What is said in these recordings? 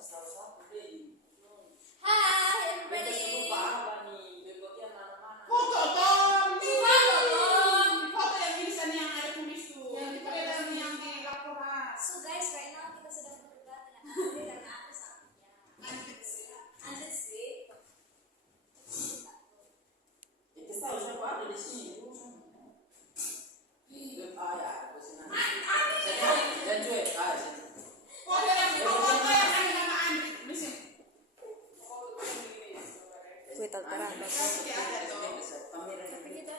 Hai everybody. Foto Tom, foto yang tulisan yang ada tulis tuh, yang dipakai dalam yang di laporan. So guys, right now kita sedang berdebat dengan Andre karena aku sakitnya. Andre sih. Itu tahu siapa ada di sini. Dan cuek, Foto yang di foto yang ada nama Andri, tulisnya. Kuital terang. Tapi kita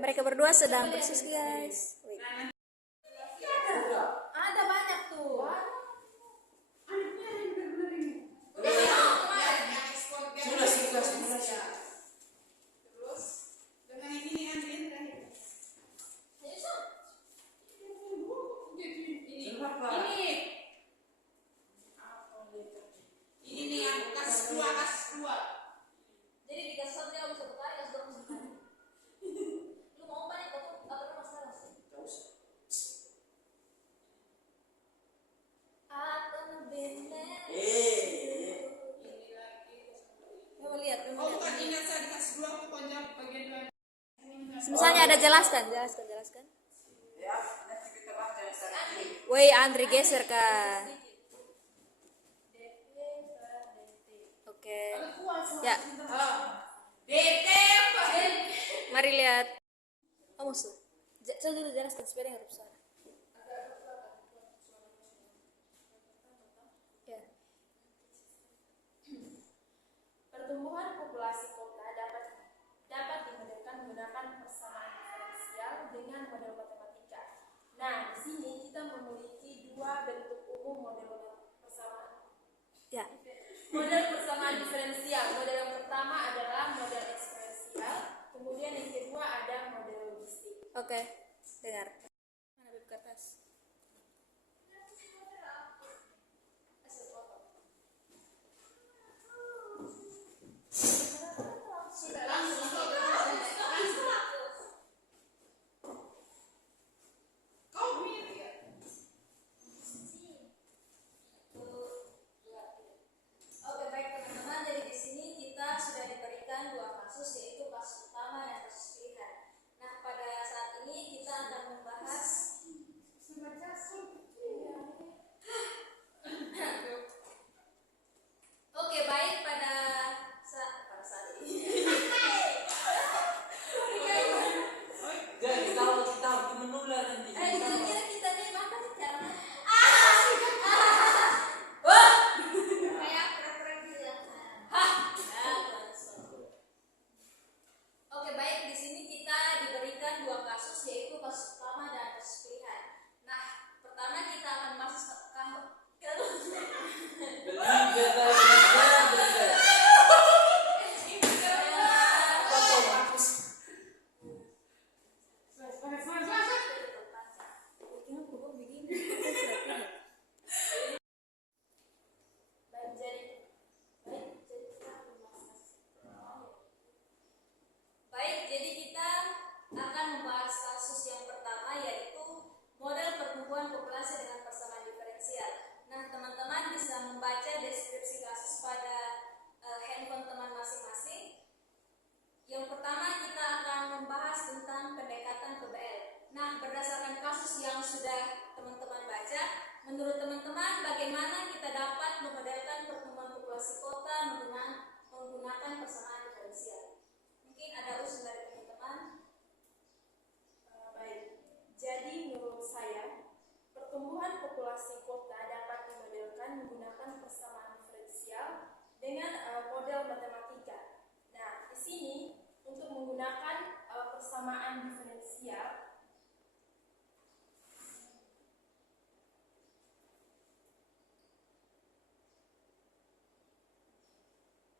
mereka berdua sedang bersus guys. Wait. Ada banyak tuh. Andrinya yang benar-benar ini. Terus dengan yang ini Andri yang terakhir. Ini nih yang kasus dua. Jadi di kasut dia bisa bertarik, kasut bisa bertarik. Lu mau balik atau mas sekarang sih? Akan benar. Ini lagi. Coba lihat. Oh bukan ingat saya di kasus 2 pokoknya bagian 2. Misalnya ada jelaskan. Ya, nanti kita baca yang sana. Woi Andri geser kah? Oke. Ya. DT apa? Mari lihat. Oh musuh. Coba dulu jelaskan supaya nggak rusak. Ya. Pertumbuhan populasi kota dapat dimodelkan menggunakan persamaan diferensial dengan model matematika. Nah, di sini kita memiliki dua bentuk umum model persamaan. Ya. Model persamaan diferensial. Model yang pertama adalah model eksponensial, kemudian yang kedua ada model logistik. Oke. Dengar. Mana bib kertas? Kau mirip ya? Oke baik teman-teman, jadi di sini kita sudah diberikan dua kasus yaitu kasus utama dan kasus pilihan. Nah pada saat ini kita akan membahas Oke baik pada saat ini. Jadi kalau kita menular nanti. Kira-kira kita nih makan sekarang. Kayak keren-keren gitu ya. Oke baik, di sini kita diberikan dua kasus yaitu kasus utama dan kasus pilihan. Nah pertama kita akan masuk Baik, jadi kita akan membahas kasus yang pertama yaitu model pertumbuhan populasi dengan persamaan diferensial. Nah, teman-teman bisa membaca deskripsi kasus pada handphone teman masing-masing. Yang pertama kita akan membahas tentang pendekatan PBL. Nah, berdasarkan kasus yang sudah teman-teman baca, menurut teman-teman bagaimana kita dapat memodelkan pertumbuhan populasi kota menggunakan persamaan diferensial? Mungkin ada usul dari teman-teman. Baik, jadi menurut saya pertumbuhan populasi kota dapat dimodelkan menggunakan persamaan diferensial dengan model matematika. Nah, di sini untuk menggunakan persamaan diferensial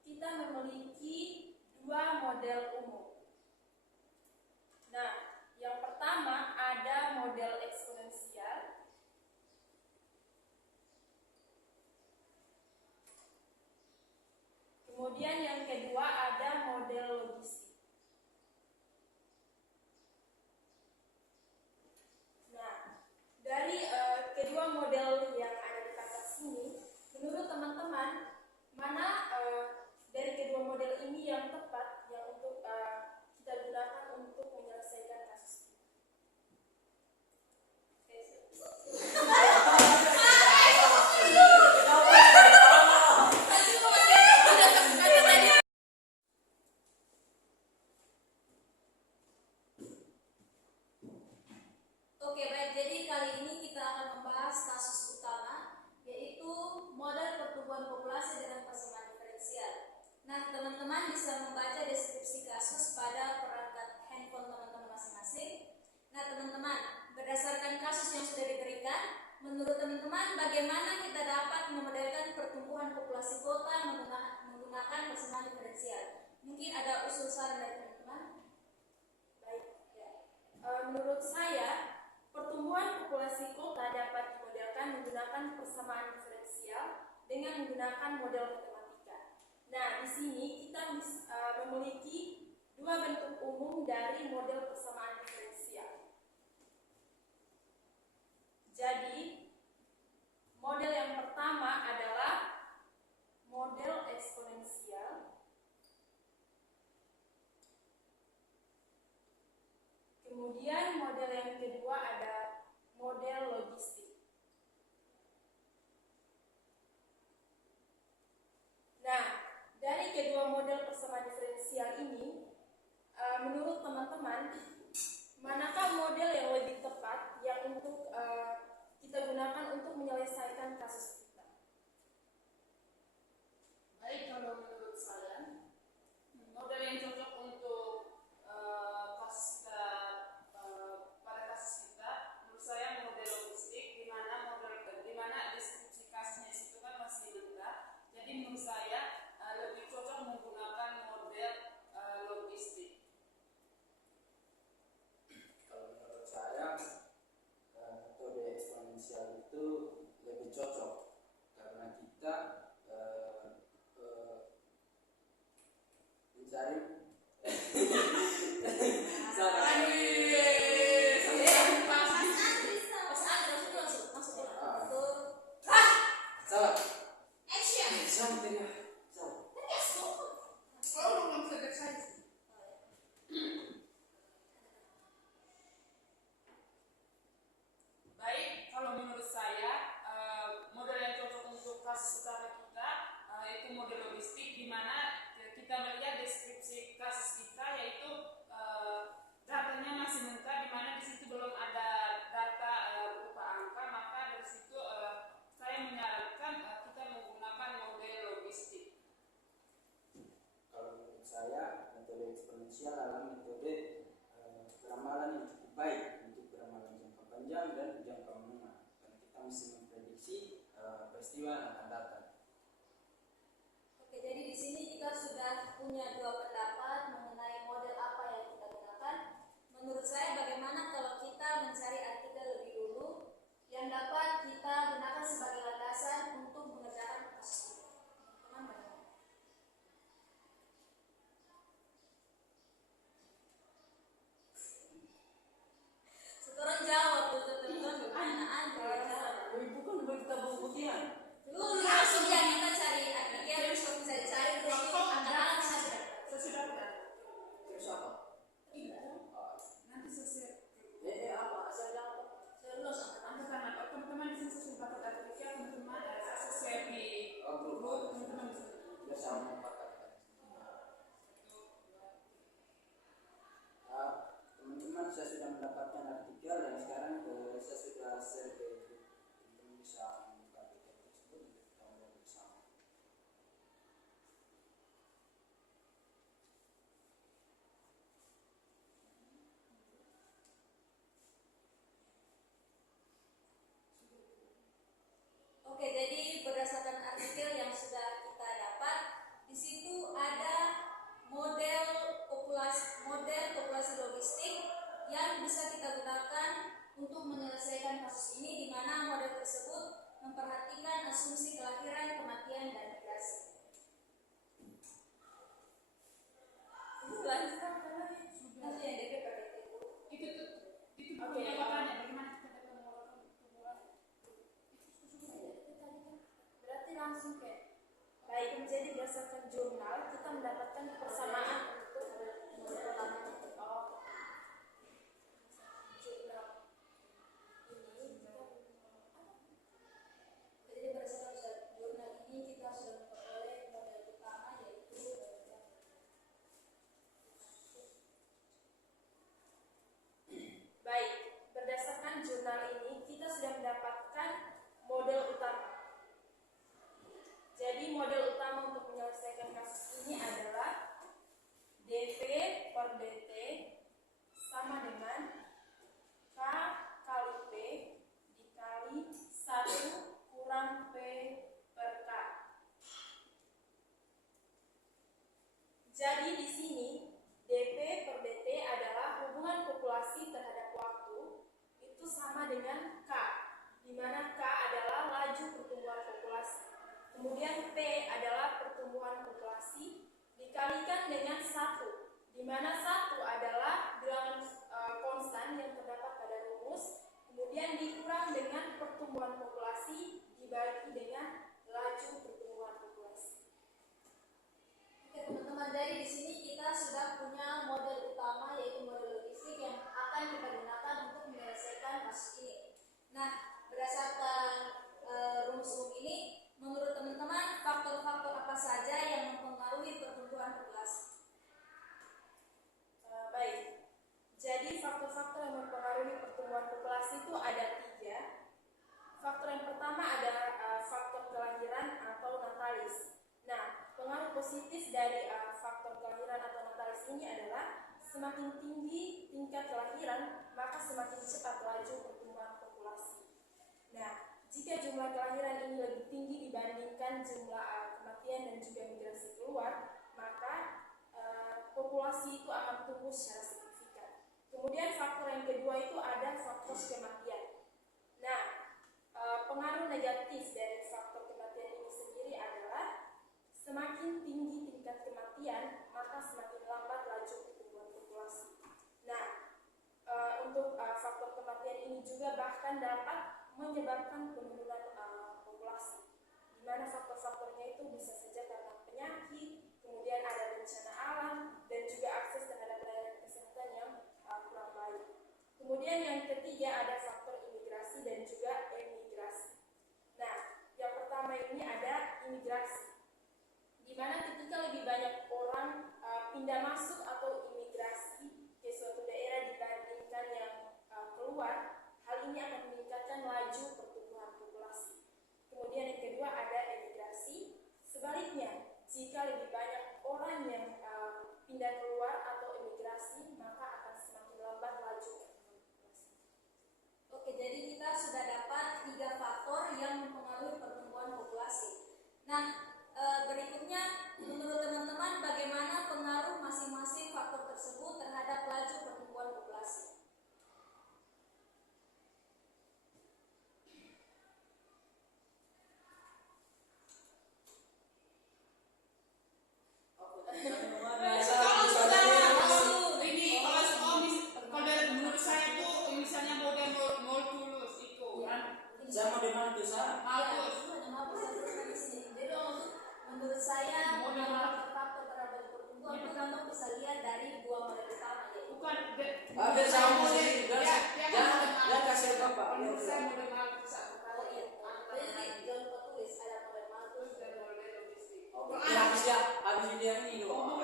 kita memiliki dua model umum. Nah, yang pertama ada model eksponensial. Kemudian yang kedua ada model logistik. Nah, dari kedua model yang ada di atas sini teman-teman, mana dari kedua model ini yang tepat yang untuk kita gunakan untuk menyelesaikan kasus ini? Oke, baik. Jadi kali ini kita akan membahas kasus utama, yaitu model pertumbuhan populasi dengan persamaan diferensial. Nah, teman-teman bisa membaca deskripsi kasus pada perangkat handphone teman-teman masing-masing. Nah, teman-teman, berdasarkan kasus yang sudah diberikan, menurut teman-teman bagaimana kita dapat memodelkan pertumbuhan populasi kota menggunakan persamaan diferensial? Mungkin ada usul saran dari teman-teman? Baik, ya. Menurut saya, pertumbuhan populasi kota dapat dimodelkan menggunakan persamaan diferensial dengan menggunakan model matematika. Nah, di sini kita memiliki dua bentuk umum dari model persamaan diferensial. Jadi, model yang pertama adalah model eksponensial. Kemudian model yang kedua ada model logistik. Nah, dari kedua model persamaan diferensial ini, menurut teman-teman, manakah model yang lebih tepat yang untuk kita gunakan untuk menyelesaikan kasus kita? Baik, kalau menurut saya model yang cocok untuk kasus kita, pada kasus kita, menurut saya model logistik, di mana deskripsi kasusnya itu kan masih mentah. Jadi menurut saya lebih cocok menggunakan model logistik. Kalau menurut saya metode eksponensial itu lebih cocok karena kita mencari salah sama tidak Kalau belum selesai, baik, kalau menurut saya model yang cocok untuk kasus utama kita yaitu model logistik, di mana kita melihat deskripsi kasus kita yaitu datanya masih mentah, di mana di situ belum ada data berupa angka, maka dari situ saya menyarankan kita menggunakan model logistik. Kalau menurut saya metode eksponensial adalah metode peramalan yang cukup baik untuk peramalan jangka panjang dan jangka menengah karena kita mesti memprediksi peristiwa yang akan datang. Oke, jadi di sini kita sudah punya dua pendapat mengenai model apa yang kita gunakan. Menurut saya, bagaimana kalau kita mencari artikel lebih dulu yang dapat kita gunakan sebagai landasan untuk mengerjakan kasus ini? Teman-teman, bagaimana? Setoran jawab tuh teman-teman, pertanyaan jawab. Bukan kita buktian. Dulu langsung yang kita cari artikel, terus cari terus antara saja. Saya sudah dapat. Terus apa? Nanti saya share ke dikalikan dengan 1, di mana 1 adalah bilangan konstan yang terdapat pada rumus, kemudian dikurang dengan pertumbuhan populasi dibagi dengan laju pertumbuhan populasi. Oke teman-teman, dari di sini kita sudah punya model utama yaitu model logistik yang akan kita gunakan untuk menyelesaikan kasus ini. Nah, berdasarkan rumus umum ini, menurut teman-teman faktor-faktor apa saja yang mempengaruhi pertumbuhan populasi? Baik, jadi faktor-faktor yang mempengaruhi pertumbuhan populasi itu ada 3. Faktor yang pertama ada faktor kelahiran atau natalis. Nah, pengaruh positif dari faktor kelahiran atau natalis ini adalah semakin tinggi tingkat kelahiran, maka semakin cepat laju pertumbuhan populasi. Nah, jika jumlah kelahiran ini lebih tinggi dibandingkan jumlah kematian dan juga migrasi keluar, maka populasi itu akan tumbuh secara signifikan. Kemudian faktor yang kedua itu ada faktor kematian. Nah, pengaruh negatif dari faktor kematian ini sendiri adalah semakin tinggi tingkat kematian, maka semakin lambat laju pertumbuhan populasi. Nah, untuk faktor kematian ini juga bahkan dapat menyebabkan penurunan populasi, di mana faktor-faktornya itu bisa saja karena penyakit, kemudian ada bencana alam, dan juga akses terhadap layanan kesehatan yang kurang baik. Kemudian yang ketiga ada faktor imigrasi dan juga emigrasi. Nah, yang pertama ini ada imigrasi, di mana ketika lebih banyak orang pindah masuk atau imigrasi ke suatu daerah dibandingkan yang keluar, hal ini akan meningkatkan laju pertumbuhan populasi. Kemudian yang kedua ada emigrasi. Sebaliknya, jika lebih banyak orang yang pindah keluar atau emigrasi, maka akan semakin lambat laju pertumbuhan populasi. Oke, jadi kita sudah dapat 3 faktor yang mempengaruhi pertumbuhan populasi. Nah, berikutnya menurut teman-teman bagaimana pengaruh masing-masing faktor tersebut terhadap laju pertumbuhan populasi? Menurut saya tuh misalnya model mau tulus itu kan. Saya mau dimana tuh saya? Jadi menurut saya faktor terhadap pertumbuhan pertama bisa lihat dari 2 model utama yaitu Bukan Biar saya mau sendiri, jangan kasih bapak. Menurut saya model Malthus. oh iya. Jadi jangan lupa tulis ada model Malthus dan Model logistik. Habis dia ini loh.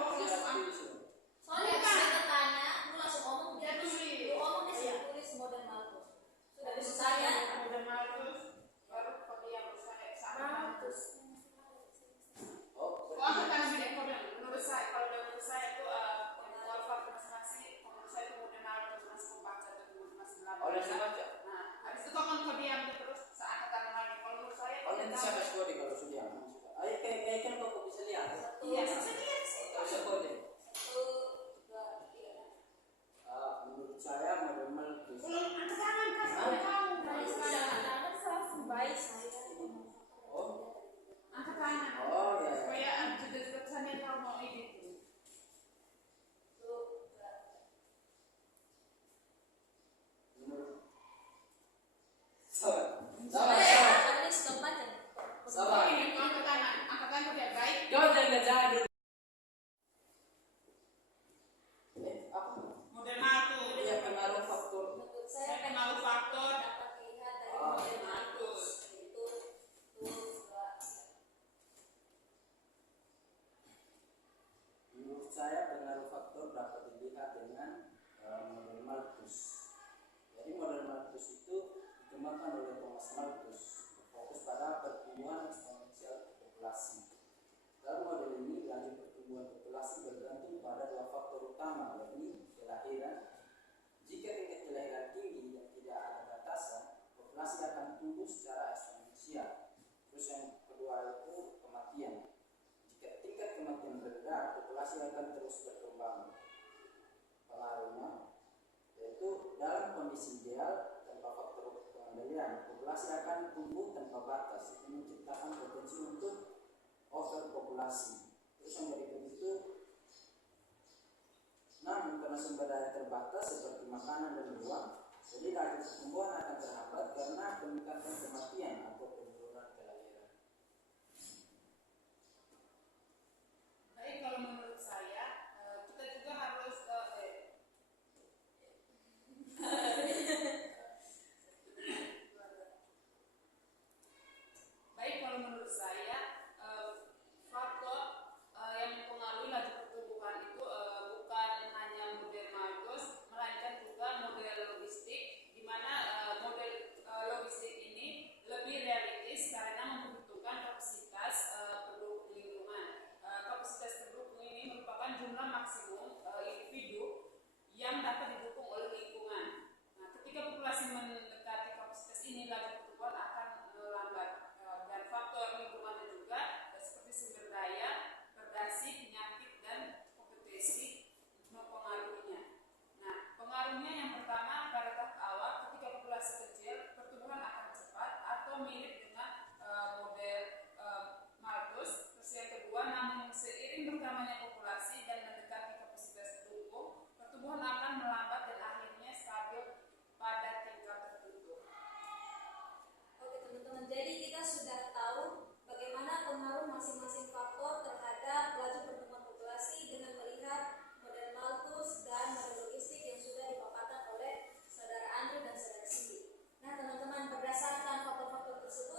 soalnya kita tanya, lu langsung ngomong Dia tulis. lu ngomong dia sih tulis model Malthus. Sudah bisa saya Model Malthus baru pakai yang sama. Malthus. Oh, Aku kan beda model. Menurut saya kalau menurut saya itu pengeluaran faktor masing-masing. Menurut saya itu model Malthus masih membaca dan masih belajar. oleh membaca. Nah, habis itu kau kan diam terus saat kata lagi. Kalau menurut saya Oh, nanti saya kasih kode kalau sudah. Ayo kayak kan kok bisa lihat. iya bisa lihat sih. Kasih kode. 1, 2, 3. Menurut saya model Malthus. Angkat tangan kasih tahu. Jangan langsung baik saya. Oh, Angkat tangan. oh ya. Supaya juga kesannya tahu mau ini. Sabar. Sabar. Ini angkat tangan biar baik. Kau jangan dulu. Apa? Model Malthus. Iya, pengaruh faktor. Menurut Saya saya pengaruh faktor. dapat dilihat dari model Malthus yaitu 1, 2, 3. Menurut saya pengaruh faktor dapat dilihat dengan model Malthus. Jadi model Malthus itu dikembangkan oleh Thomas Malthus, berfokus pada pertumbuhan eksponensial populasi. Dalam model ini, laju pertumbuhan populasi bergantung pada 2 faktor utama, yakni kelahiran. Jika tingkat kelahiran tinggi dan tidak ada batasan, populasi akan tumbuh secara eksponensial. Terus yang kedua itu kematian. Jika tingkat kematian rendah, populasi akan terus berkembang. Pengaruhnya yaitu dalam kondisi ideal tanpa faktor pengendalian, populasi akan tumbuh tanpa batas. Itu menciptakan potensi untuk overpopulasi. Terus yang berikut itu Namun karena sumber daya terbatas seperti makanan dan ruang, jadi laju pertumbuhan akan terhambat karena peningkatan kematian atau penurunan kelahiran. Baik, kalau menurut saya kita juga harus baik, kalau menurut saya faktor yang mempengaruhi laju pertumbuhan itu bukan hanya model Malthus, melainkan juga model logistik, di mana model logistik ini lebih realistis karena membutuhkan kapasitas pendukung lingkungan. Kapasitas pendukung ini merupakan jumlah maksimum individu yang dapat didukung oleh lingkungan. Nah, ketika populasi mendekati kapasitas ini, laju pertumbuhan akan melambat. Dan faktor lingkungan juga seperti sumber daya, predasi, penyakit, dan kompetisi mempengaruhinya. Nah, pengaruhnya yang pertama pada tahap awal, ketika populasi kecil, pertumbuhan akan cepat atau mirip dengan model Malthus. Terus yang kedua, namun seiring bertambahnya populasi dan mendekati kapasitas pendukung, pertumbuhan akan melambat dan akhirnya stabil pada tingkat tertentu. Oke teman-teman, jadi kita sudah tahu bagaimana pengaruh masing-masing faktor terhadap laju pertumbuhan populasi dengan melihat model Malthus dan model logistik yang sudah dipaparkan oleh saudara Andrew dan saudara Cindy. Nah teman-teman, berdasarkan faktor-faktor tersebut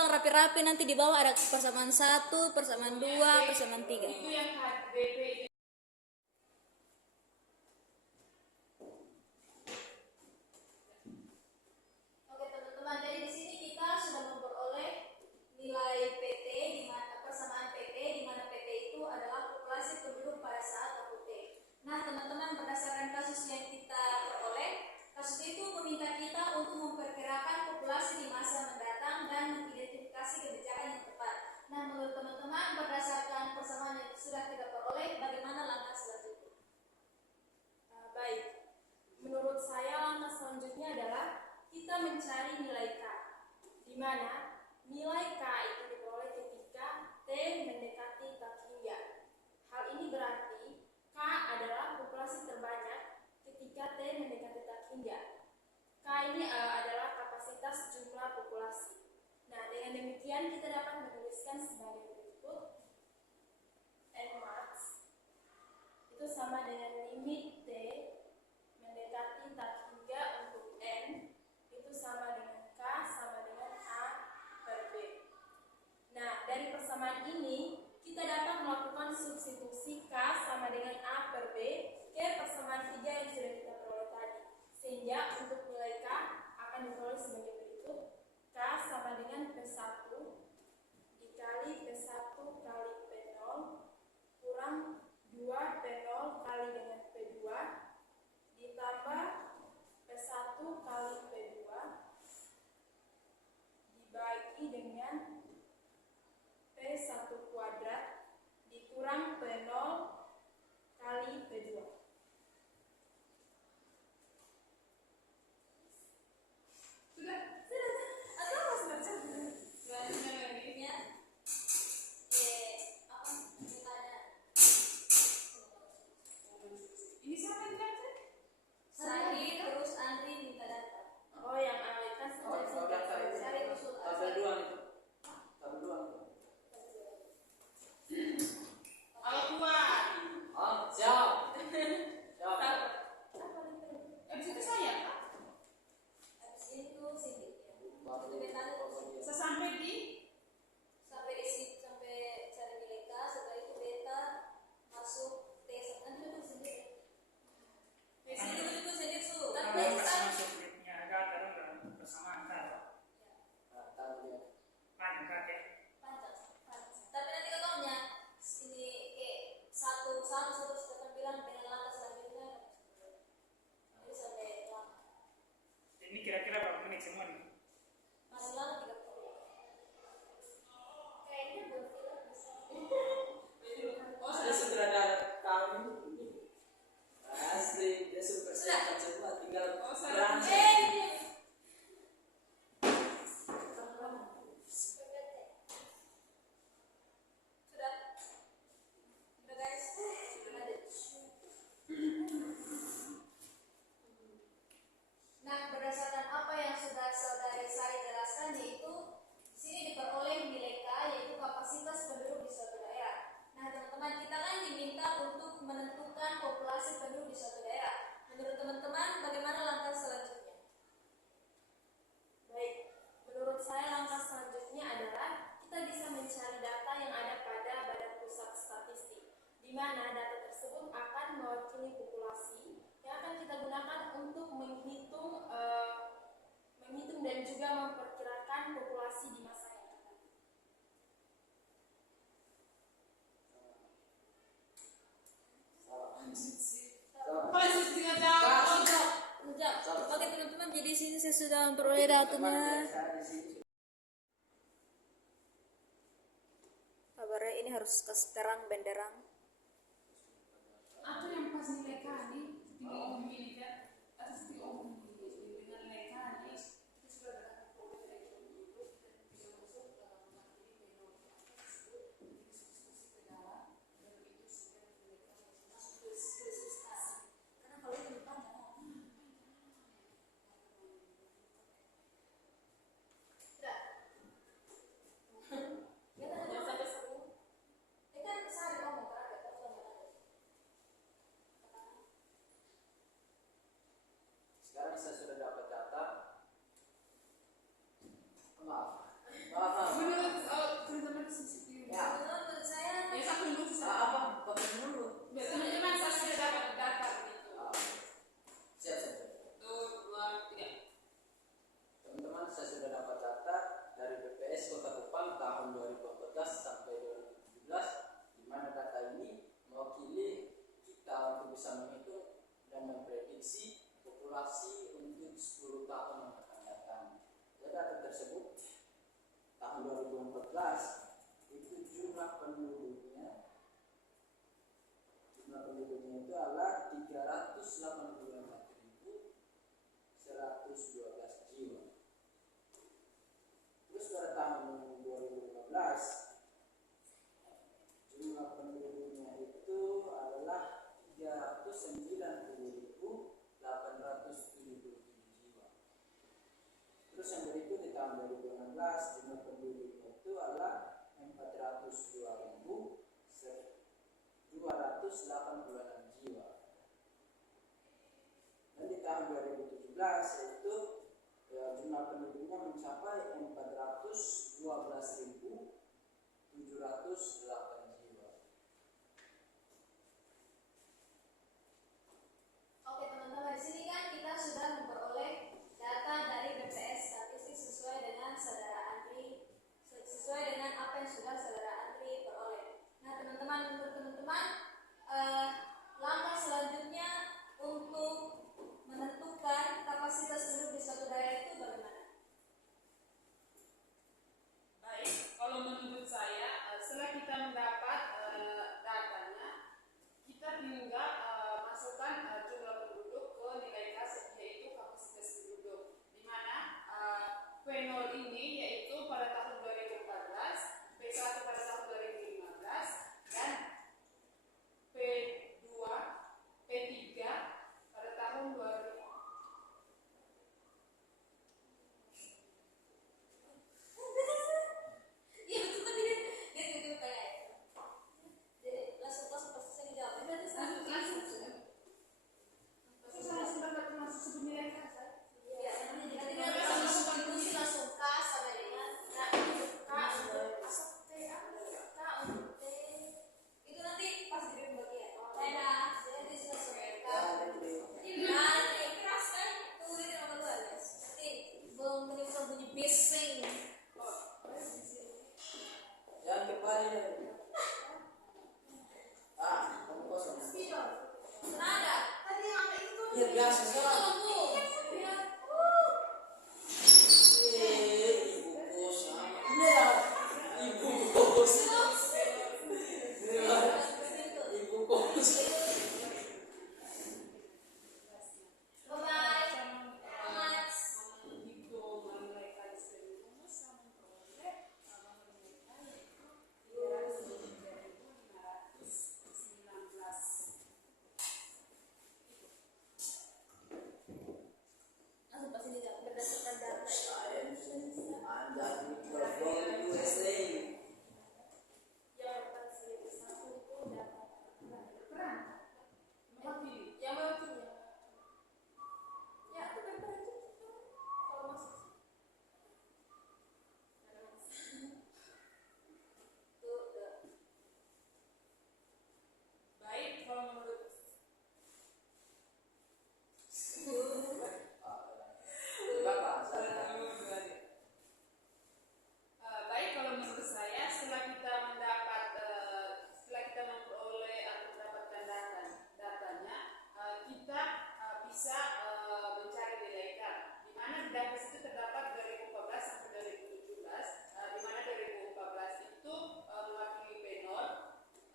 ulang rapi-rapi, nanti di bawah ada persamaan 1, persamaan 2, persamaan 3. Itu yang KDP. Oke teman-teman, jadi di sini kita sudah memperoleh nilai PT di mana persamaan PT di mana PT itu adalah populasi penduduk pada saat tahun T. Nah teman-teman, berdasarkan kasus yang kita peroleh, kasus itu meminta kita untuk memperkirakan populasi di masa mendatang dan mengidentifikasi kebijakan yang tepat. Nah menurut teman-teman, berdasarkan persamaan yang sudah kita peroleh, bagaimana langkah selanjutnya? Baik, menurut saya langkah selanjutnya adalah kita mencari nilai K, di mana nilai K itu diperoleh ketika T mendekati tak hingga. Hal ini berarti K adalah populasi terbanyak ketika T mendekati tak hingga. K ini adalah kapasitas jumlah populasi. Nah, dengan demikian kita dapat menuliskan sebagai berikut. Nmax itu sama dengan limit T mendekati tak hingga untuk N itu sama dengan K sama dengan A per B. Nah, dari persamaan ini kita dapat melakukan substitusi K sama dengan A per B ke persamaan 3 yang sudah kita peroleh tadi. Sehingga untuk nilai K akan diperoleh sebagai berikut. K sama dengan P1 dikali P1 kali P0 kurang 2 P0 kali dengan P2 ditambah P1 kali P2 dibagi dengan P1 kuadrat dikurang P0 kali P2. Ini siapa yang jelasin? Sahih, terus Andri minta data. Oh, yang kan Cari usul tabel 2 itu. Tabel 2 itu. Alat kuat. Oh, siap. Siap. Habis itu saya Kak. habis itu sini. Sesampai di Sampai isi sampai cari nilai K, setelah itu beta masuk T. Nanti duduk sendiri. Sini duduk sendiri su. Tapi kita panjang. Tapi nanti katanya ini satu sudah bilang dengan langkah selanjutnya. Jadi sampai lama. Ini kira-kira berapa menit semua nih? Masih lama 30. Kayaknya belum bisa. Oh, sudah sutradara kami. Asli, dia super siap semua, tinggal berangkat. Sudah guys, sudah ada. Nah, berdasarkan apa yang sudah saudari Sari jelaskan, yaitu di sini diperoleh nilai K, yaitu kapasitas penduduk di suatu daerah. Nah, teman-teman, kita kan diminta untuk menentukan populasi penduduk di suatu daerah. Menurut teman-teman, bagaimana langkah selanjutnya? Baik, menurut saya langkah selanjutnya adalah kita bisa mencari data yang ada pada Badan Pusat Statistik, di mana data tersebut akan mewakili populasi yang akan kita gunakan untuk menghitung dan juga memperkirakan populasi di masa yang akan datang. proses dengan jawab. Oke teman-teman, jadi sini saya sudah memperoleh datanya. Kabarnya ini harus kasih terang benderang. Atau yang pas nilai kali tinggal umum ini kan atas di umum ini dengan nilai kali itu sudah dapat formula itu dan bisa masuk dalam mengambil penol tersebut diskusi ke dalam dan itu sudah nilai kali masuk ke spesifikasi Karena kalau itu ditanya, sudah. Yang sampai 10. Ini kan Sari ngomong terakhir, tapi yang ada. memprediksi populasi untuk 10 tahun yang akan datang. Data tersebut tahun 2014 itu jumlah penduduknya itu adalah 384.112 jiwa. Terus pada tahun 2015 jumlah penduduknya itu adalah 390.877 jiwa. Terus yang berikut di tahun 2016 jumlah penduduknya itu adalah 402.286 jiwa. Dan di tahun 2017 yaitu jumlah penduduknya mencapai 412.708 jiwa. Oke teman-teman, di sini kan kita sudah memperoleh data dari BPS statistik sesuai dengan apa yang sudah saudara Andri peroleh. Nah teman-teman, menurut teman-teman langkah selanjutnya untuk menentukan kapasitas penduduk di suatu daerah itu bagaimana? Baik, kalau menurut saya setelah kita mendapat datanya, kita tinggal masukkan jumlah penduduk ke nilai K yaitu kapasitas penduduk, di mana P0 ini yaitu pada tahun 2014, P1 pada tahun 2015, dan P2, P3 pada tahun 2000. Iya betul kan dia gitu kayak jadi langsung pasti dijawab. Langsung dapat masuk sebut nilai K. Iya, nanti kita langsung kontribusi langsung K sama dengan K untuk T itu nanti pas di pembagian. Dadah, jadi langsung K. Nanti keras kan? Tuh ini nomor 2 guys. Nanti belum menimbulkan bunyi bising. Jangan kembali. Kamu kosong. Senada. Tadi yang ada itu. Iya biasa sekarang. Ibu bos. Ini ya ibu bos. Ibu bos. Bye-bye. Selamat. Langsung pasti dijawab berdasarkan data. Anda mikrofon USA. Yang versi 1 itu dapat Yang mewakili. ya itu paper aja kalau masuk. Baik, kalau menurut baik, kalau menurut saya setelah kita memperoleh atau mendapatkan datanya, kita bisa mencari nilai K, di mana di data itu terdapat 2014 sampai 2017, di mana 2014 itu mewakili P0,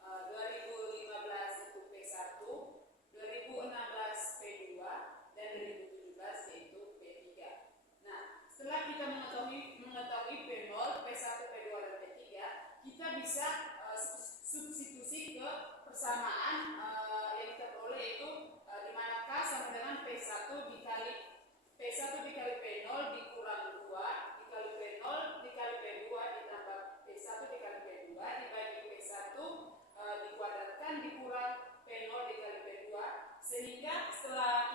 2015 itu P1, 2016 P2, dan 2017 yaitu P3. Nah, setelah kita mengetahui P0, P1, P2, dan P3, kita bisa substitusi ke persamaan yang kita peroleh yaitu di mana K sama dengan P1 dikali P0 dikurang 2 dikali P0 dikali P2 ditambah P1 dikali P2 dibagi P1 dikuadratkan dikurang P0 dikali P2, sehingga setelah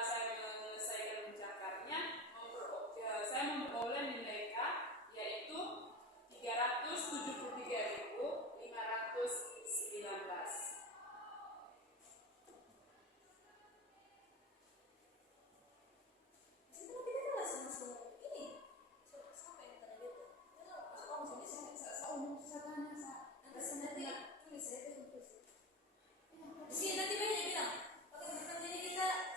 saya menyelesaikan mencakarnya, saya memperoleh nilai K yaitu 373.519. Di sini nanti banyak bilang, oke teman-teman, jadi kita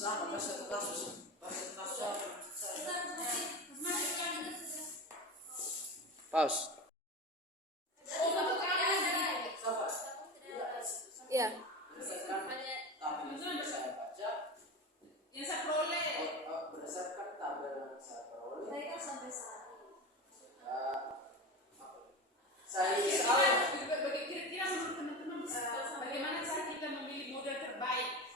Sama satu kasus apa? Pause. Ya. Berdasarkan tabel yang saya baca, Yang saya peroleh. berdasarkan tabel yang saya peroleh, Mereka sampai saat ini. saya Kira-kira menurut teman-teman bagaimana cara kita memilih model terbaik?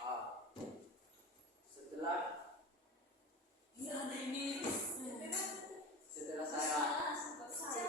setelah setelah saya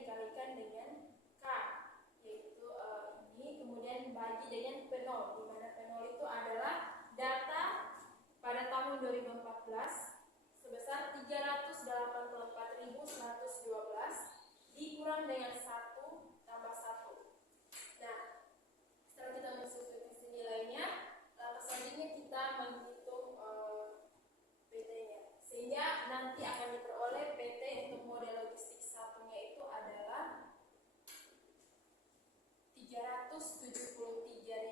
dikalikan dengan K, yaitu ini, kemudian bagi dengan P0, di mana P0 itu adalah data pada tahun 2014 sebesar 384.112 dikurang dengan 1 tambah 1. Nah, setelah kita mensubstitusi nilainya, langkah selanjutnya kita menghitung PT-nya, sehingga nanti akan diperoleh PT untuk model logistik satunya itu adalah 373.519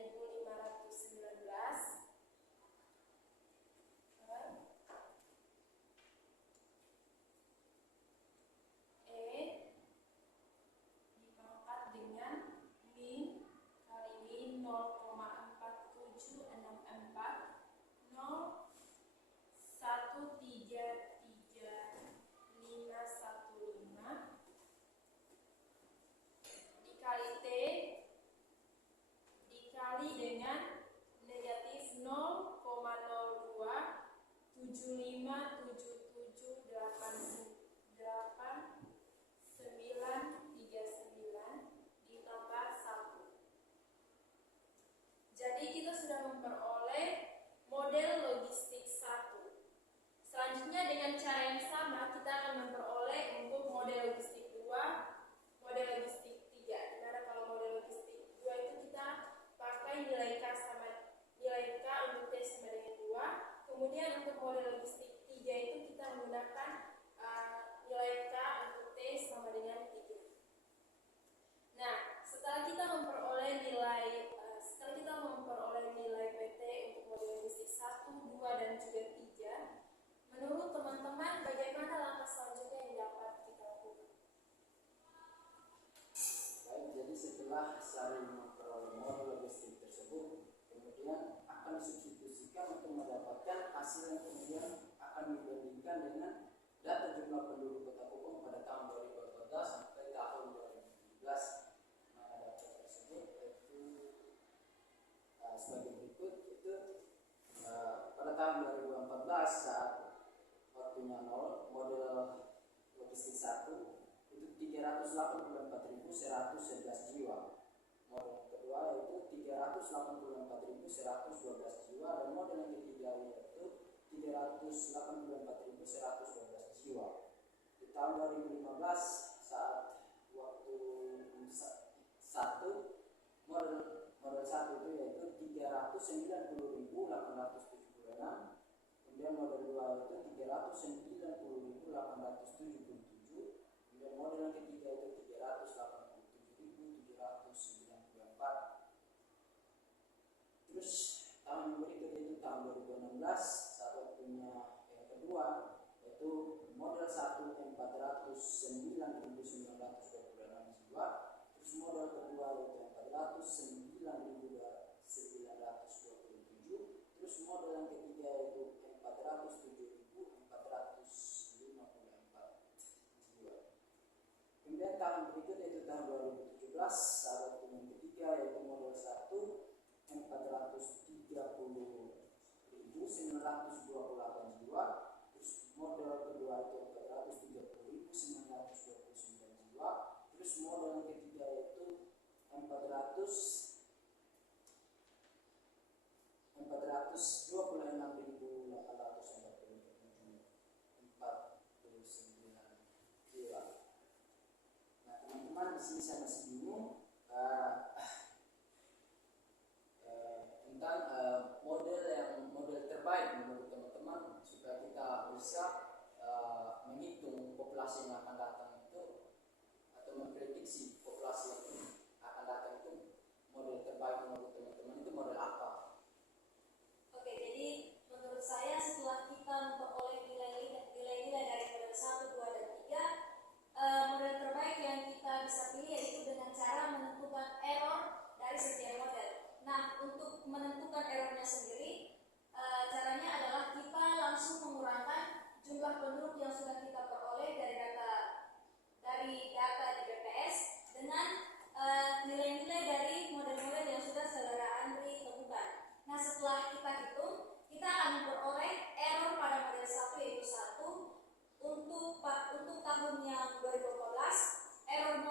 dipangkat dengan min kali ini 0,4764 0,133515 dikali T dikali dengan negatif 0,027588939 ditambah 1. Jadi kita sudah memperoleh model logistik 1. Selanjutnya dengan cara yang sama kita akan memperoleh untuk model logistik 2, model logistik 3. Dimana kalau model logistik 2 itu kita pakai nilai K untuk T sama dengan 2. Kemudian untuk model logistik 3 itu kita menggunakan nilai K untuk T sama dengan 3. Nah, setelah kita memperoleh nilai PT untuk model logistik 1, 2, dan juga 3, menurut teman-teman bagaimana langkah selanjutnya yang dapat kita lakukan? Baik, jadi setelah saling memperoleh model logistik tersebut, kemudian akan disubstitusikan untuk mendapatkan hasil yang kemudian akan dibandingkan dengan data jumlah penduduk Kota Kupang pada tahun 2014 sampai tahun 2017. Nah, data tersebut yaitu sebagai berikut, itu pada tahun 2014 saat waktunya 0, model logistik 1 itu 384.111 jiwa. Model kedua yaitu 384.112 jiwa, dan model yang ketiga yaitu 384.112 jiwa. Di tahun 2015 saat waktu 1, model 1 itu yaitu 390.876, kemudian model 2 itu 390.877, kemudian model yang ketiga itu 387.794. Terus tahun berikutnya itu tahun 2016 saat waktunya yang kedua yaitu model 1 409.926 jiwa, terus model kedua yaitu 409.927, terus model yang ketiga yaitu 407.454 jiwa. Kemudian tahun berikutnya itu tahun 2017 saat waktu yang ketiga yaitu model 1 430.928 jiwa, terus model kedua itu 430.929 jiwa, terus model yang ketiga yaitu 426.849 jiwa. Nah, teman-teman di sini saya masih bingung tentang model terbaik menurut teman-teman supaya kita bisa menghitung populasi yang akan datang itu atau memprediksi populasi yang akan datang itu. Model terbaik menurut teman-teman itu model apa? Oke, jadi menurut saya setelah kita memperoleh nilai-nilai dari model 1, 2, dan 3, model terbaik yang kita bisa pilih yaitu dengan cara menentukan error dari setiap model. Nah, untuk menentukan errornya sendiri, caranya adalah kita langsung mengurangkan jumlah penduduk yang sudah kita peroleh dari data di BPS dengan nilai-nilai dari model-model yang sudah saudara Andri temukan. Nah, setelah kita hitung, kita akan memperoleh error pada model 1 yaitu 1. Untuk tahun yang 2014, errornya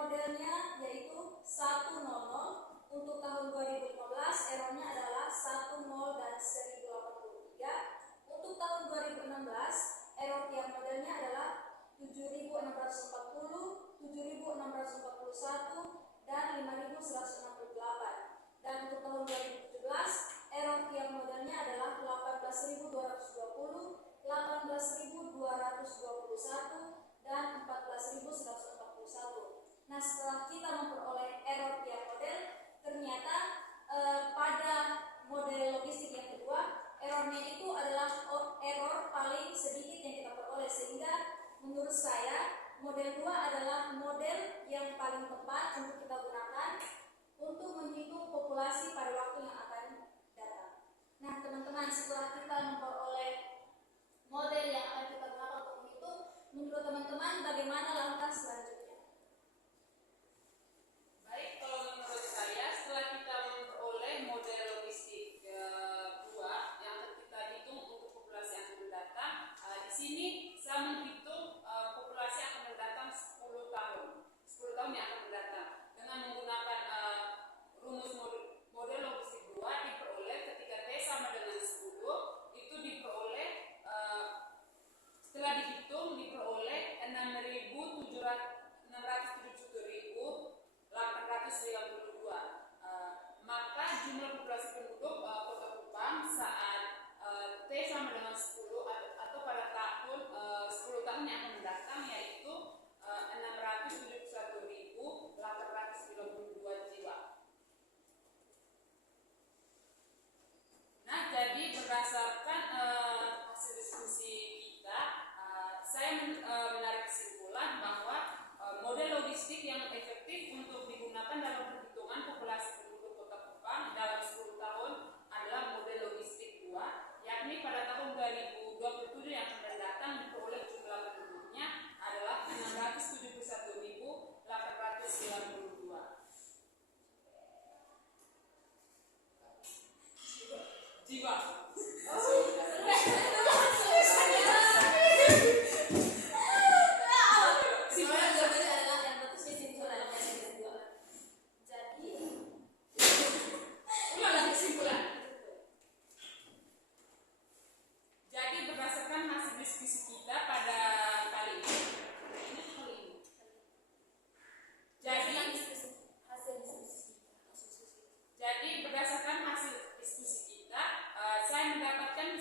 Kesimpulan jawabannya adalah yang bagus kesimpulan. Jadi Ulang kesimpulan. Jadi berdasarkan hasil diskusi kita pada kali ini. Jadi hasil diskusi. Jadi berdasarkan hasil diskusi kita, saya mendapatkan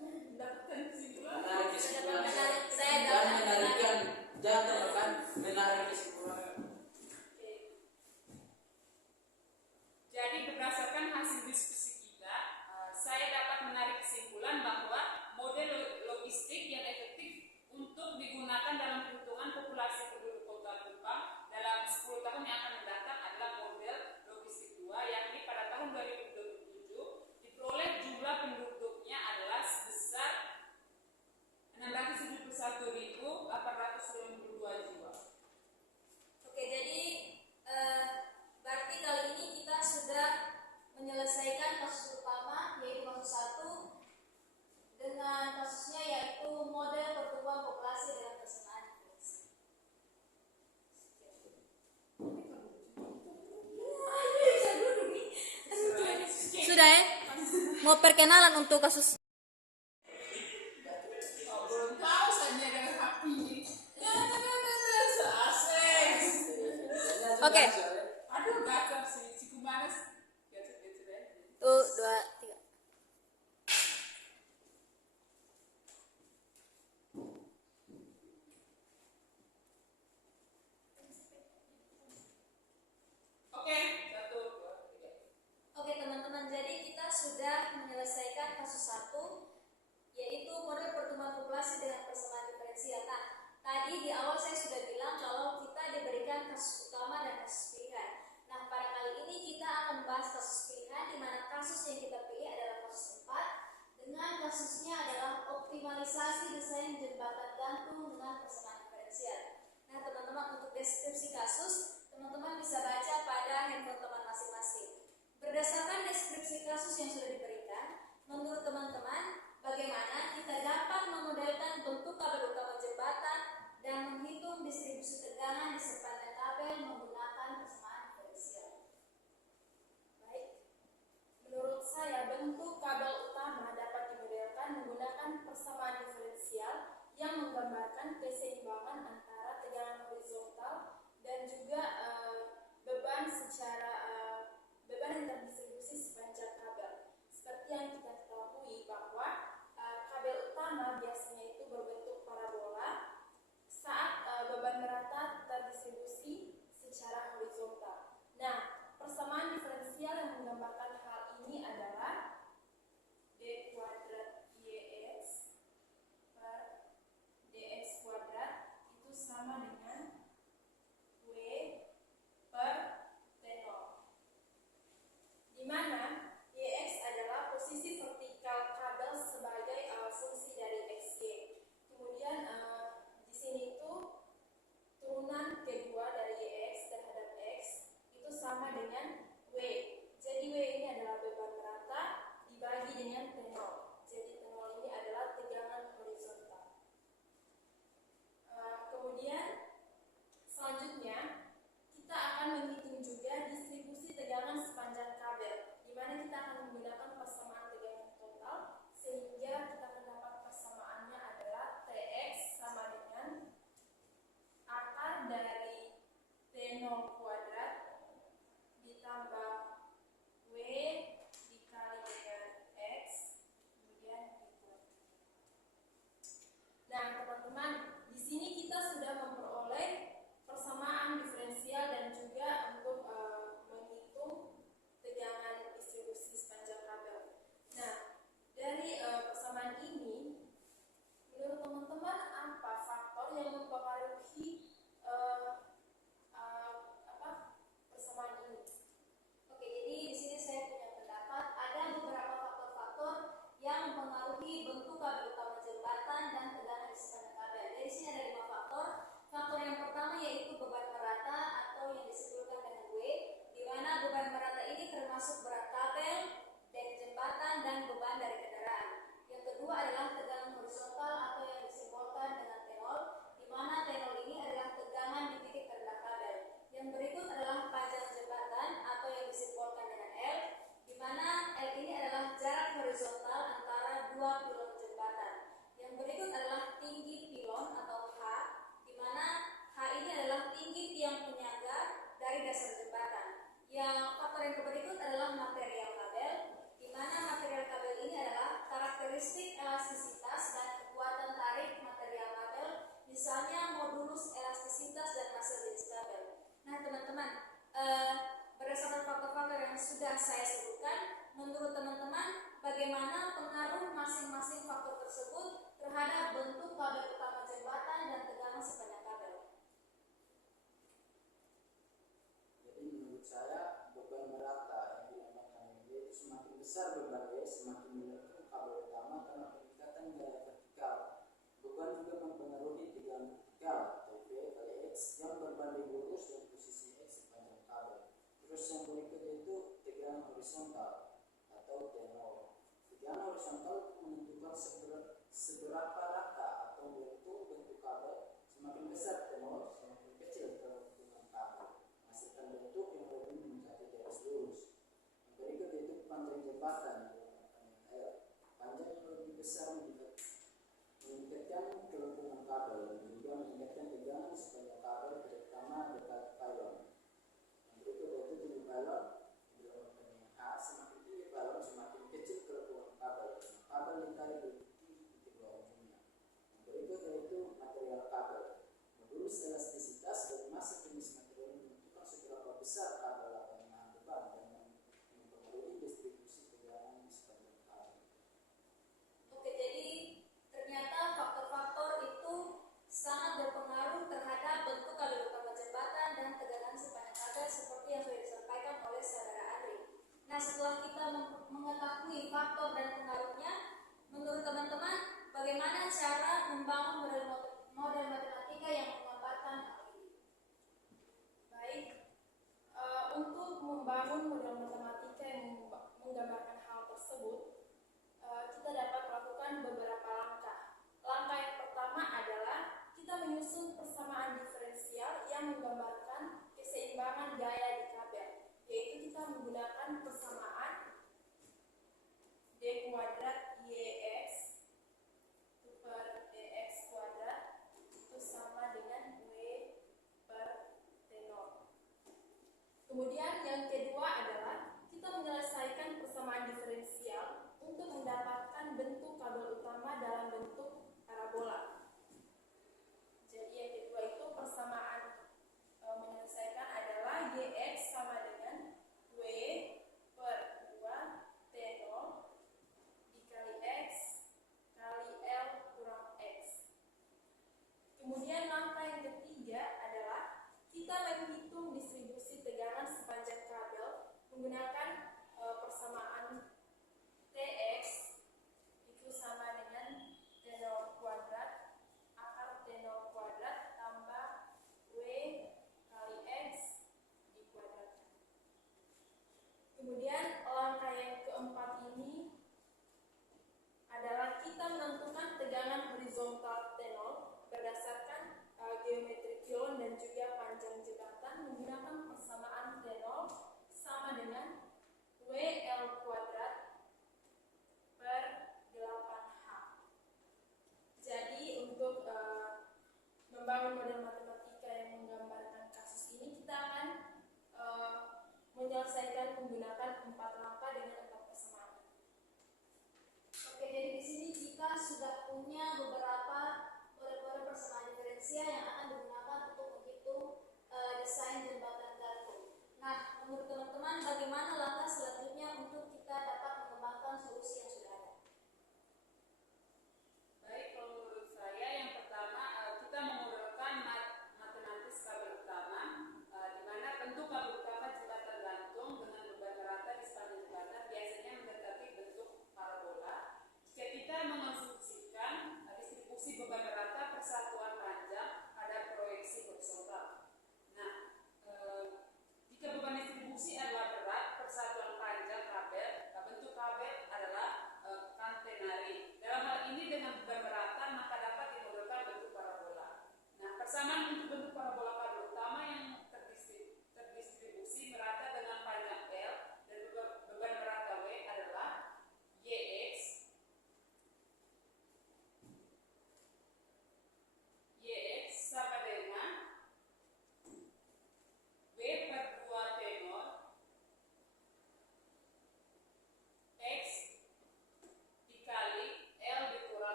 mendapatkan kesimpulan. Menarik kesimpulan. Saya Dan dapat menarikkan, jangan termakan menarik kesimpulan. Jadi berdasarkan hasil diskusi kita, saya dapat menarik kesimpulan bahwa model logistik yang efektif untuk digunakan dalam perhitungan populasi penduduk Kota Kupang dalam 10 tahun yang akan mendatang adalah model logistik 2, yakni pada tahun 2027 diperoleh jumlah penduduknya adalah sebesar 671.892 jiwa. Oke, jadi berarti kali ini kita sudah menyelesaikan kasus utama yaitu kasus 1 dengan kasusnya yaitu model pertumbuhan populasi dengan persamaan diferensial. Sudah ya? Mau perkenalan untuk kasus Belum tahu saja dengan api. Asik. Oke. Aduh, gacor sih. Si Kumanes. Gacor ya. 1, 2, 3. Oke, 1, 2, 3. Oke teman-teman, jadi kita sudah menyelesaikan kasus 1 yaitu model pertumbuhan populasi dengan persamaan diferensial. Nah, tadi di awal saya sudah bilang kalau kita diberikan kasus utama dan kasus pilihan. Nah, pada kali ini kita akan membahas kasus pilihan di mana kasus yang kita pilih adalah kasus 4 dengan kasusnya adalah optimalisasi desain jembatan gantung dengan persamaan diferensial. Nah, teman-teman, untuk deskripsi kasus, teman-teman bisa baca pada handphone teman masing-masing. Berdasarkan deskripsi kasus yang sudah diberikan, menurut teman-teman, bagaimana kita dapat memodelkan bentuk kabel utama jembatan dan menghitung distribusi tegangan di sepanjang kabel menggunakan persamaan diferensial. Baik. Menurut saya bentuk kabel utama dapat dimodelkan menggunakan persamaan diferensial yang menggambarkan keseimbangan antara tegangan horizontal dan juga beban yang terdistribusi sepanjang kabel. Seperti yang kita ketahui bahwa kabel utama biasanya itu berbentuk parabola saat beban merata terdistribusi secara horizontal. Nah, persamaan diferensial yang menggambarkan hal ini adalah D kuadrat YX per DX kuadrat itu sama dengan W per T0, di mana Y pertama karena peningkatan gaya vertikal. Beban juga mempengaruhi tegangan vertikal atau V kali X yang berbanding lurus dengan posisi X sepanjang kabel. Terus yang berikutnya itu tegangan horizontal atau tenor. Tegangan horizontal menentukan seberapa rata atau bentuk kabel. Semakin besar tenor, semakin kecil kelenturan kabel, menghasilkan bentuk yang lebih mendekati garis lurus. Yang berikut yaitu panjang jembatan L. Panjang yang lebih besar meningkatkan kelenturan kabel dan juga meningkatkan tegangan sepanjang kabel, terutama dekat pylon. Yang berikut yaitu tinggi pylon, dinamakan dengan H. Semakin tinggi pylon, semakin kecil kelenturan kabel. Kabel ditarik lebih tinggi di kedua ujungnya. Yang berikut yaitu material kabel. Modulus elastisitas dan masa jenis material menentukan seberapa besar kabel akan menahan beban dan mempengaruhi distribusi tegangan di sepanjang kabel. Oke, jadi ternyata faktor-faktor itu sangat berpengaruh terhadap bentuk kabel utama jembatan dan tegangan sepanjang kabel seperti yang sudah disampaikan oleh saudara Andri. Nah, setelah kita mengetahui faktor dan pengaruhnya, menurut teman-teman bagaimana cara membangun model matematika yang menggambarkan hal ini? Baik, untuk membangun model matematika yang menggambarkan hal tersebut, kita dapat melakukan beberapa langkah. Langkah yang pertama adalah kita menyusun persamaan diferensial yang menggambarkan keseimbangan gaya di kabel, yaitu kita menggunakan persamaan D kuadrat YX per DX kuadrat itu sama dengan W per T0. Kemudian yang kedua adalah kita menyelesaikan persamaan diferensial untuk mendapatkan bentuk kabel utama dalam bentuk parabola. Jadi yang kedua itu persamaan menyelesaikan adalah YX sama dengan W per 2 T0 dikali X kali L kurang X. Kemudian langkah yang ketiga adalah kita menghitung distribusi tegangan sepanjang kabel menggunakan persamaan TX itu sama dengan T0 kuadrat akar T0 kuadrat tambah W kali X dikuadratkan. Kemudian langkah yang keempat ini adalah kita menentukan tegangan horizontal T0 berdasarkan geometri Coulomb dan juga panjang jembatan menggunakan persamaan T0 sama dengan WL kuadrat per 8H. Jadi untuk membangun model matematika yang menggambarkan kasus ini, kita akan menyelesaikan menggunakan 4 langkah dengan 4 persamaan. Oke, jadi di sini kita sudah punya beberapa model-model persamaan diferensial yang akan digunakan untuk menghitung desain jembatan gantung. Nah, menurut teman-teman bagaimana langkah selanjutnya untuk kita dapat mengembangkan solusi yang sudah ada? Baik, kalau menurut saya yang pertama kita memodelkan matematis kabel utama, di mana bentuk kabel utama jembatan gantung dengan beban rata di sepanjang jembatan biasanya mendekati bentuk parabola. Jika kita mengasumsikan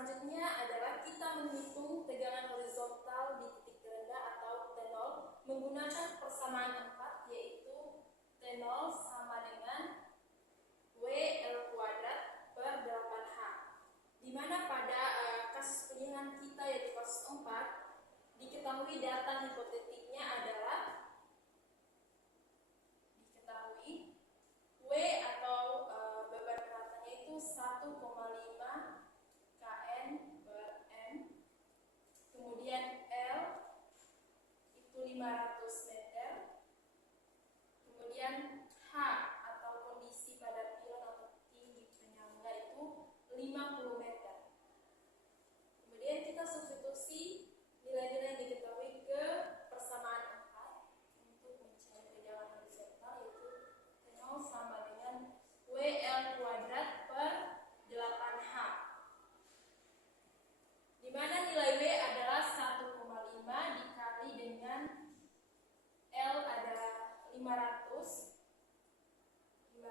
selanjutnya adalah kita menghitung tegangan horizontal di titik terendah atau T0 menggunakan persamaan 4, yaitu T0 sama dengan WL kuadrat per 8H. Di mana pada kasus pilihan kita yaitu kasus 4, diketahui data hipotetiknya adalah W atau beban beratnya itu 1,5 kN per M, kemudian L itu 500 meter, kemudian H atau kondisi pada pion atau tinggi penyangga itu 50 meter. Kemudian kita substitusi nilai-nilai yang diketahui ke persamaan 4 untuk mencari tegangan horizontal, yaitu T0 sama dengan WL kuadrat per 8H, di mana nilai W adalah 1,5 dikali dengan L adalah 500 di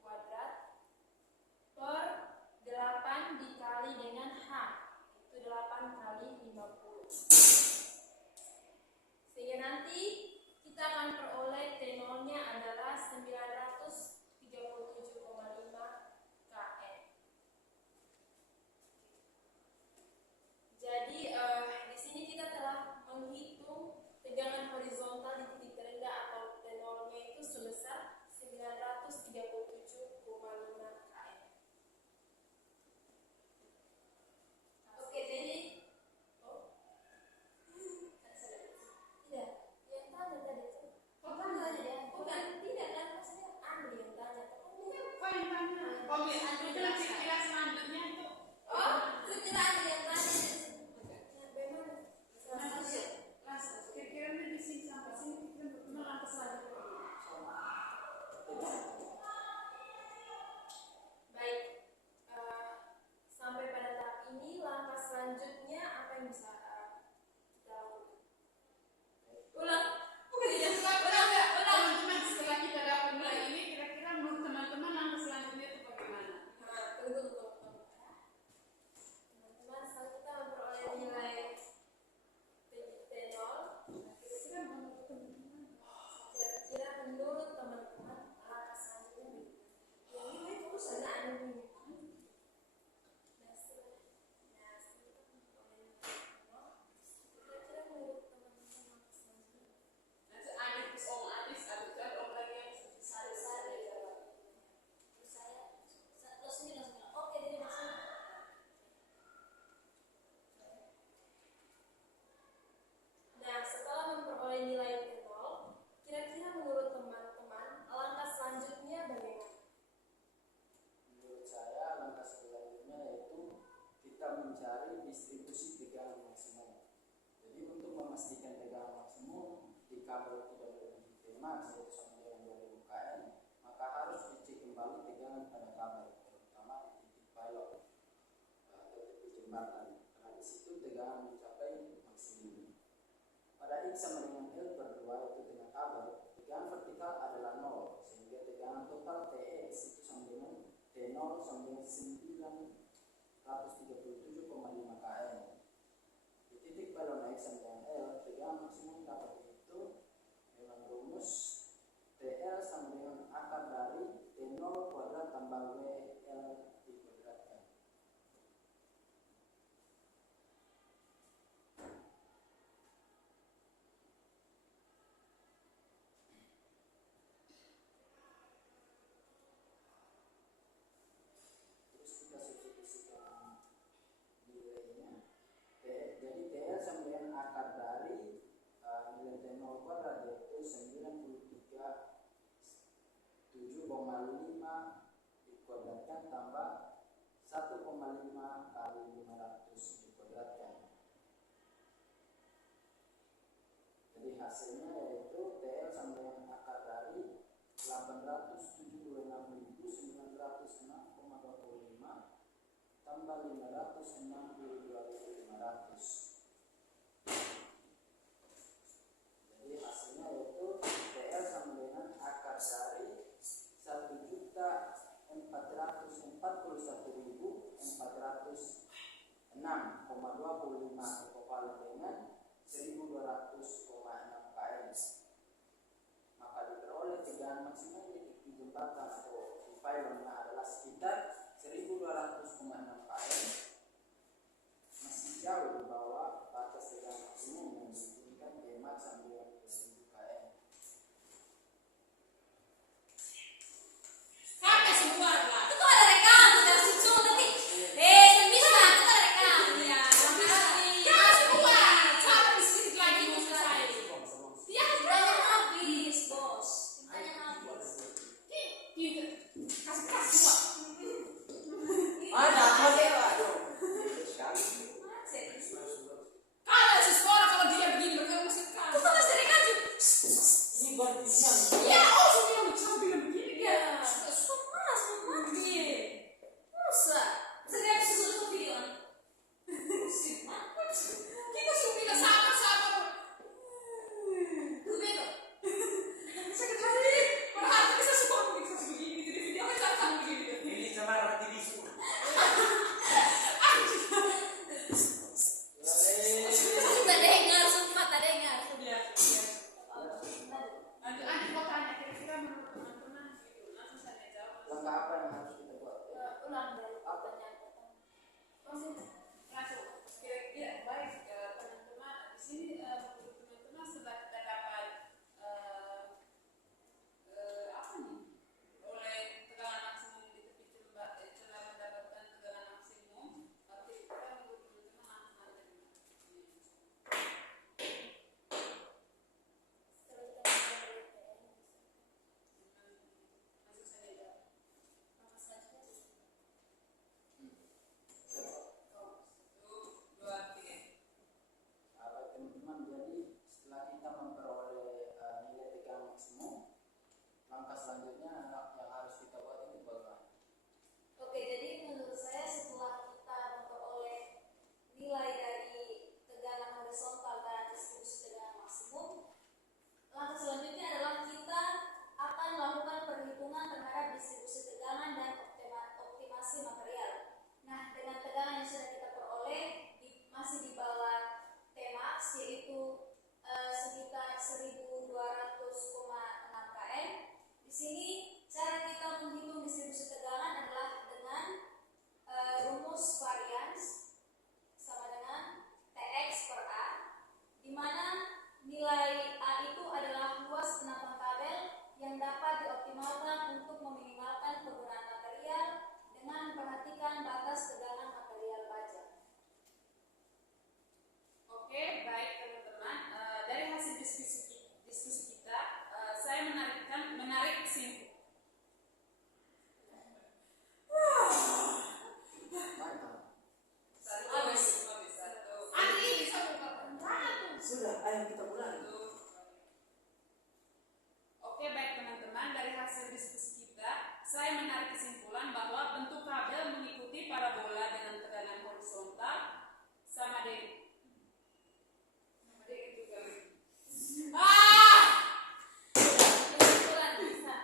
kuadrat per 8 dikali dengan H, itu 8 kali 50, sehingga nanti kita akan peroleh T0 nya adalah 937,5 kN. Jadi di sini kita telah menghitung tegangan horizontal di titik terendah atau T0 nya itu sebesar 937,5 kN. Oke, jadi Tidak, yang tanya tadi itu. bukan tidak kan, maksudnya Andri yang tanya. Oh, yang tanya. Oh, itu nanti kira selanjutnya itu. Oh, itu kira Andri yang tanya. Bagaimana? Kira-kira di sini sampai sini kita bertemu lantas selanjutnya. Baik, sampai pada tahap ini langkah selanjutnya apa yang bisa kita lakukan? Ulang. Bukan yang ulang. Teman-teman, setelah kita dapat nilai ini, kira-kira menurut teman-teman langkah selanjutnya itu bagaimana? Nah, tunggu. Teman-teman, setelah kita memperoleh nilai T0, kira-kira menurut teman-teman langkah selanjutnya bagaimana? Yang ini terus ada anu. Nah, setelah kita memperoleh nilai T0, kira-kira menurut teman-teman langkah selanjutnya Nanti adis kan om lagi yang Sari-sari jawab. Terus saya plus 9. Oke, jadi maksudnya Nah, setelah memperoleh nilai T0, kira-kira menurut teman-teman langkah selanjutnya bagaimana? Menurut saya langkah selanjutnya yaitu kita mencari distribusi tegangan maksimum. Jadi untuk memastikan tegangan maksimum di kabel tidak lebih Tmax yaitu sama dengan 2000 kN, maka harus dicek kembali tegangan pada kabel, terutama di titik pilot atau titik jembatan, karena di situ tegangan mencapai maksimum. Pada X sama dengan L per 2 yaitu tengah kabel, tegangan vertikal adalah 0, sehingga tegangan total TX itu sama dengan T0 sama dengan 937,5 kN. Di titik balon X sama dengan L, tegangan maksimum dapat dihitung dengan rumus TL sama dengan akar dari T0 kuadrat tambah WL dikuadratkan. Terus kita substitusikan nilainya. Jadi TL sama dengan akar dari nilai T0 kuadrat yaitu 93,7,5 dikuadratkan tambah 1,5 kali 500 dikuadratkan. Jadi hasilnya yaitu TL sama dengan akar dari 876.906,25 tambah 562.500. Jadi hasilnya yaitu TL sama dengan akar dari 1.441.400 6,25 ekivalen dengan 1200,6 km. Maka diperoleh tegangan maksimum titik di jembatan atau di pylonnya adalah sekitar 1200,6 km. Masih jauh di bawah batas tegangan maksimum yang diinginkan Tmax sampai 1000 km. Sampai semua lah. Itu ada rekam, udah susu tadi. Bisa itu ada rekam. Ya, jangan semua. Sampai sedikit lagi mau selesai. Dia tintanya habis, bos. Tintanya habis. Kasih semua. Ada apa sih, waduh? Kalau seseorang kalau dia begini mereka masih kan. Itu kan masih rekam. Ini baru isian. Ya, oh sudah bisa bilang begini. Ya, semua mati. Masa? Saya susu video. Kita sudah sama-sama. Begitu. Sakit hati. Padahal bisa suka begini di video kan sama begini. Ini cuma roti bisu. Tak dengar, semua tak dengar. Ya, ya. Nanti mau tanya kira-kira menurut teman-teman gitu. Langsung saya jawab. Langkah apa yang harus kita buat? Ulang dari pertanyaan pertama. Langsung kira-kira baik teman-teman di sini menurut teman-teman setelah kita dapat apa nih oleh tegangan maksimum di tepi celah mendapatkan tegangan maksimum berarti kita menurut teman-teman langsung ada di Setelah kita mengambil PN, langsung saya jawab. maka selanjutnya Satu, dua, tiga. Baik teman-teman, jadi setelah kita memperoleh nilai tegangan maksimum, langkah selanjutnya yang harus kita buat itu bagaimana? Oke, jadi menurut saya setelah kita memperoleh nilai dari tegangan horizontal dan distribusi tegangan maksimum, langkah selanjutnya adalah kita akan melakukan perhitungan terhadap distribusi tegangan dan optimasi material. Nah, dengan tegangan yang sudah kita peroleh masih di bawah Tmax, yaitu sekitar 1200,6 km. Di sini cara kita menghitung distribusi tegangan adalah dengan rumus varians sama dengan Tx per A, di mana nilai A itu adalah luas penampang kabel yang dapat dioptimalkan untuk meminimalkan penggunaan material dengan memperhatikan batas tegangan material baja. Oke, baik teman-teman. Dari hasil diskusi kita, saya menarik kesimpulan. Mantap. Habis. Ini satu Sudah, ayo kita mulai. Oke, baik teman-teman. Dari hasil diskusi kita, saya menarik kesimpulan bahwa bentuk kabel mengikuti parabola dengan tegangan horizontal sama dengan Kesimpulan bisa.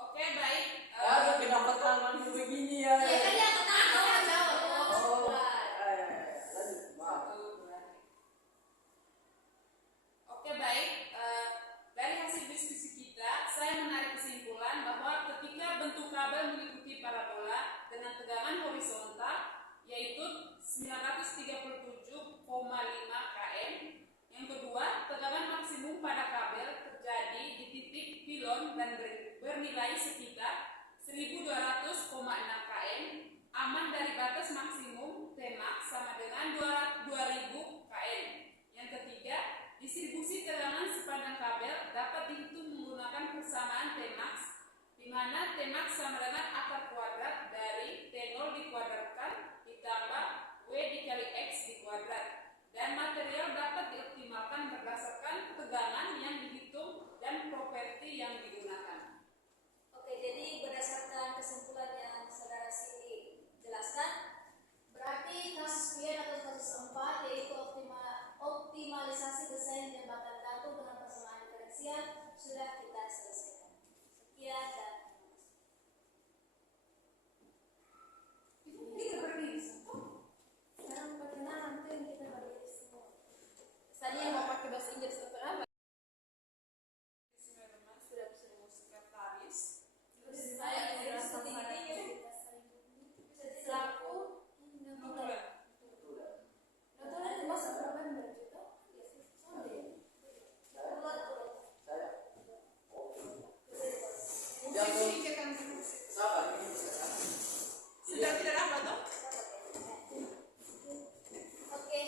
Oke, baik. Aduh, kenapa tangan begini ya? Ya kan yang tenang, kamu jawab. Oh, Kesimpulan. lanjut, maaf. Oke, baik. Dari hasil diskusi kita, saya menarik kesimpulan bahwa ketika bentuk kabel mengikuti parabola dengan tegangan horizontal, yaitu 937,5 km. Yang kedua, tegangan maksimum pada kabel terjadi di titik pilon dan bernilai sekitar 1200,6 km, aman dari batas maksimum Tmax sama dengan 2000 km. Yang ketiga, distribusi tegangan sepanjang kabel dapat dihitung menggunakan persamaan Tmax, di mana Tmax sama dengan akar kuadrat dari T0 dikuadratkan ditambah W dikali X dikuadrat, dan material dapat dioptimalkan berdasarkan tegangan yang dihitung dan properti yang digunakan. Oke, jadi berdasarkan kesimpulan yang saudara Sili jelaskan, Yang Pikirkan dulu. sabar ini sekarang. Sudah tidak dapat toh? Oke,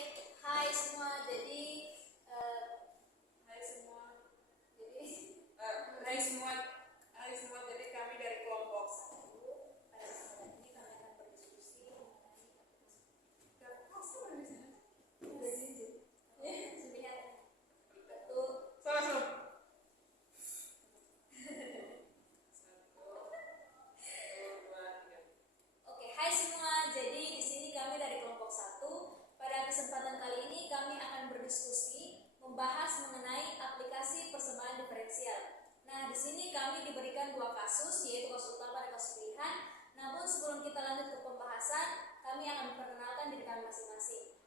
hai semua. Jadi Hai semua. jadi Hai semua. Jadi kami dari kelompok 1. pada kesempatan ini kami akan berdiskusi mengenai Sulihat. Betul. Salah. Oke, hai semua. Jadi di sini kami dari kelompok 1. Pada kesempatan kali ini kami akan berdiskusi membahas mengenai aplikasi persembahan diferensial. Nah, di sini kami diberikan 2 kasus, yaitu kasus utama dan kasus pilihan. Namun sebelum kita lanjut ke pembahasan, kami akan memperkenalkan diri kami masing-masing.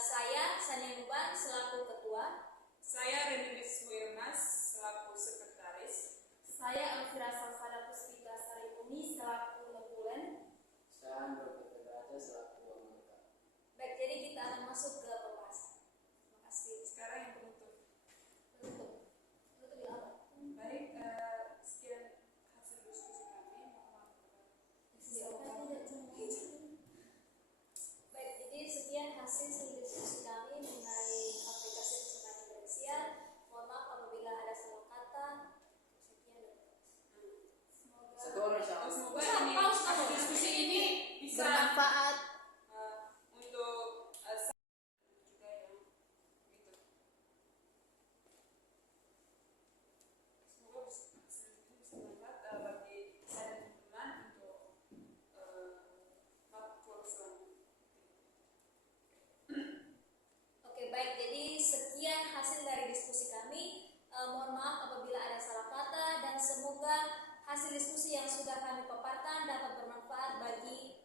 Saya Sania Nuban selaku ketua. Saya Renilis Wirmas selaku sekretaris. Saya Elvira Salsada Puspita Saripumi selaku Nebulen. Saya Andro Petraja selaku anggota. Baik, jadi kita akan masuk ke pembahasan. Terima kasih. Sekarang yang penutup. Tutup. Tutup ya apa? Baik, sekian hasil diskusi kami. Mohon maaf. Baik, jadi sekian hasil diskusi kami mengenai aplikasi persembahan diferensial. Mohon maaf apabila ada salah kata. Sekian dan semoga Satu orang siapa? Semoga Paus, ini paus, paus. diskusi ini bisa Bermanfaat. untuk juga ya gitu. Semoga hasil ini bisa bermanfaat bagi saya dan teman-teman untuk makhluk selanjutnya. Oke, baik. Jadi sekian hasil dari diskusi kami. Mohon maaf apabila ada salah kata dan semoga hasil diskusi yang sudah kami paparkan dapat bermanfaat bagi